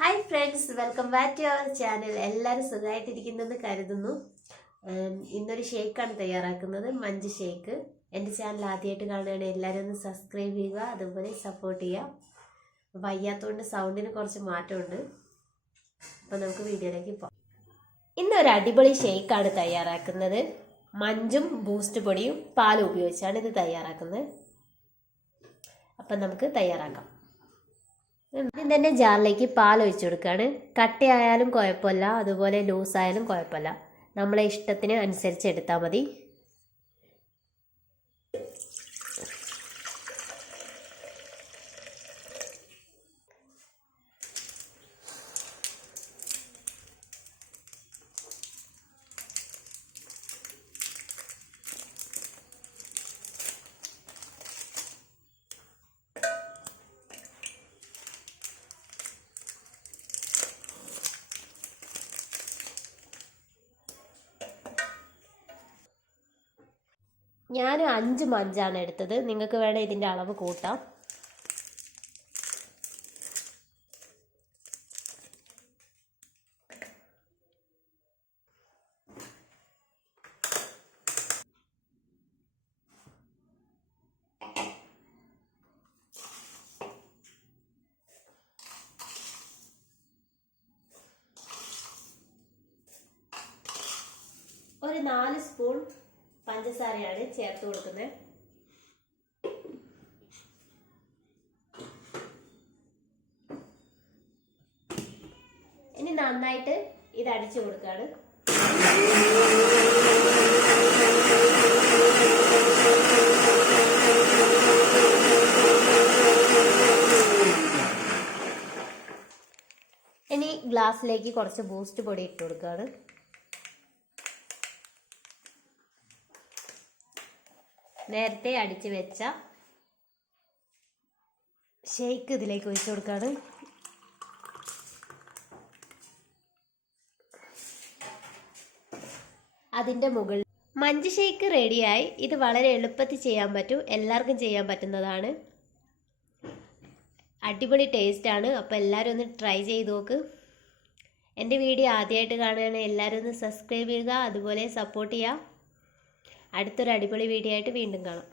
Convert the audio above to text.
Hi friends, welcome back to our channel. എല്ലാവരും സുഖമായിട്ടിരിക്കുന്നെന്ന് കരുതുന്നു. ഇന്നൊരു ഷേക്കാണ് തയ്യാറാക്കുന്നത്, മഞ്ച് ഷേക്ക്. എൻ്റെ ചാനൽ ആദ്യമായിട്ട് കാണുകയാണെങ്കിൽ എല്ലാവരും ഒന്ന് സബ്സ്ക്രൈബ് ചെയ്യുക, അതുപോലെ സപ്പോർട്ട് ചെയ്യുക. വയ്യാത്തതുകൊണ്ട് സൗണ്ടിന് കുറച്ച് മാറ്റമുണ്ട്. അപ്പോൾ നമുക്ക് വീഡിയോയിലേക്ക് പോകാം. ഇന്നൊരു അടിപൊളി ഷേക്കാണ് തയ്യാറാക്കുന്നത്. മഞ്ചും ബൂസ്റ്റ് പൊടിയും പാലും ഉപയോഗിച്ചാണ് ഇത് തയ്യാറാക്കുന്നത്. അപ്പം നമുക്ക് തയ്യാറാക്കാം. ആദ്യം തന്നെ ജാറിലേക്ക് പാൽ ഒഴിച്ചു കൊടുക്കുകയാണ്. കട്ടയായാലും കുഴപ്പമില്ല, അതുപോലെ ലൂസായാലും കുഴപ്പമില്ല. നമ്മളെ ഇഷ്ടത്തിന് അനുസരിച്ച് എടുത്താൽ മതി. ഞാൻ 5 മഞ്ചാണ് എടുത്തത്. നിങ്ങൾക്ക് വേണേൽ ഇതിൻ്റെ അളവ് കൂട്ടാം. ഒരു 4 സ്പൂൺ പഞ്ചസാരയാണ് ചേർത്ത് കൊടുക്കുന്നത്. ഇനി നന്നായിട്ട് ഇത് അടിച്ചു കൊടുക്കുകയാണ്. ഇനി ഗ്ലാസ്സിലേക്ക് കുറച്ച് ബൂസ്റ്റ് പൊടി ഇട്ട് കൊടുക്കുകയാണ്. നേരത്തെ അടിച്ചു വെച്ച ഷേക്ക് ഇതിലേക്ക് ഒഴിച്ചു കൊടുക്കുകയാണ്. അതിൻ്റെ മുകളിൽ മഞ്ച് ഷേക്ക് റെഡിയായി. ഇത് വളരെ എളുപ്പത്തിൽ ചെയ്യാൻ പറ്റും, എല്ലാവർക്കും ചെയ്യാൻ പറ്റുന്നതാണ്. അടിപൊളി ടേസ്റ്റാണ്. അപ്പോൾ എല്ലാവരും ഒന്ന് ട്രൈ ചെയ്ത് നോക്ക്. എൻ്റെ വീഡിയോ ആദ്യമായിട്ട് കാണുകയാണെങ്കിൽ എല്ലാവരും ഒന്ന് സബ്സ്ക്രൈബ് ചെയ്യുക, അതുപോലെ സപ്പോർട്ട് ചെയ്യുക. അടുത്തൊരു അടിപൊളി വീഡിയോ ആയിട്ട് വീണ്ടും കാണാം.